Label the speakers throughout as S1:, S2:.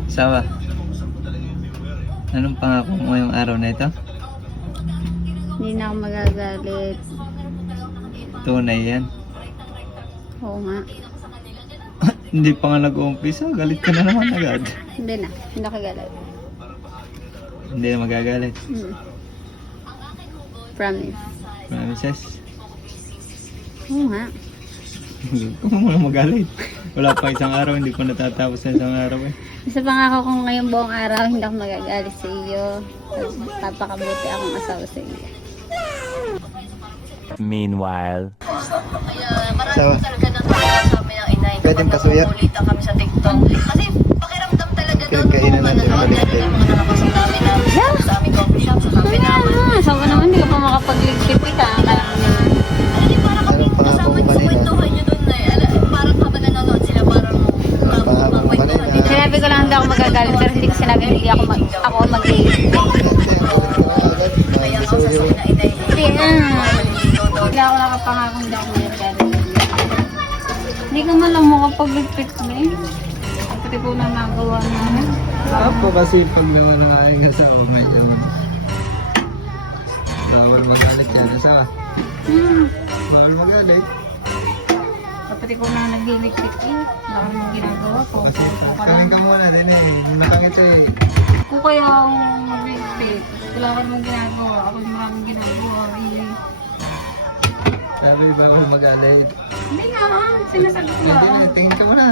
S1: Sawa. Anong pangako mo ngayong araw na ito?
S2: Hindi na ako magagalit.
S1: Tunay yan.
S2: Oo nga.
S1: Hindi pa nga nag-uumpisa. Galit ka na naman agad.
S2: Hindi na. Hindi ako galit.
S1: Hindi na magagalit.
S2: Promise.
S1: Promises.
S2: Oo nga.
S1: Kung mo na magalit. Wala pa isang araw. Hindi ko natatapos na isang araw eh.
S2: Sa pangako ko ngayong buong araw, hindi ako magagalit sa iyo. Papakabuti akong asawa sa iyo.
S3: Meanwhile.
S1: Sawa. Pwedeng pasuya.
S4: Kami sa TikTok. Kasi pakiramdam talaga doon.
S1: Kainan natin ang balik-balik.
S4: Mga nakapasok namin sa aming coffee shop, sa cafe namin.
S2: Sabi naman, hindi ka pa makapag-ligpit ka. Kaya
S4: Hindi, parang kami kasama sa kwentuhan nyo doon parang habang nanonood sila, parang kwentuhan din.
S2: sinabi ko lang hindi ako magagalit, pero hindi ko sinabi hindi ako mag-ligpit.
S4: Kaya ako sasabi na inay.
S2: Hindi ako nakapangako, hindi ako magagalit. Hindi ka man lang makapag-ligpit na eh. Pati ko na nagawa namin.
S1: Apo kasi pag naman ang aking asawa ngayon. Bawal magalit yan. Asawa. Bawal magalit.
S2: Pati ko na nag-ligpit eh. Baka naman ginagawa ko.
S1: Kasi
S2: Ako
S1: kaming
S2: lang.
S1: ka muna din eh. Nakangit eh.
S2: Kung kaya ako mag-ligpit, wala ka naman ginagawa. Ako yung maraming ginagawa eh.
S1: Sabi bawal magalit.
S2: Hindi nga, sinasagot ko
S1: Hindi
S2: lang.
S1: na, tingin ka muna.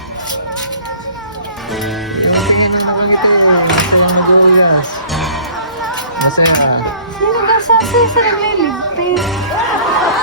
S1: Yung tingin na nakangiti eh. Masaya mag-uyas. Masaya ka.
S2: Sino daw sa nagliligpit?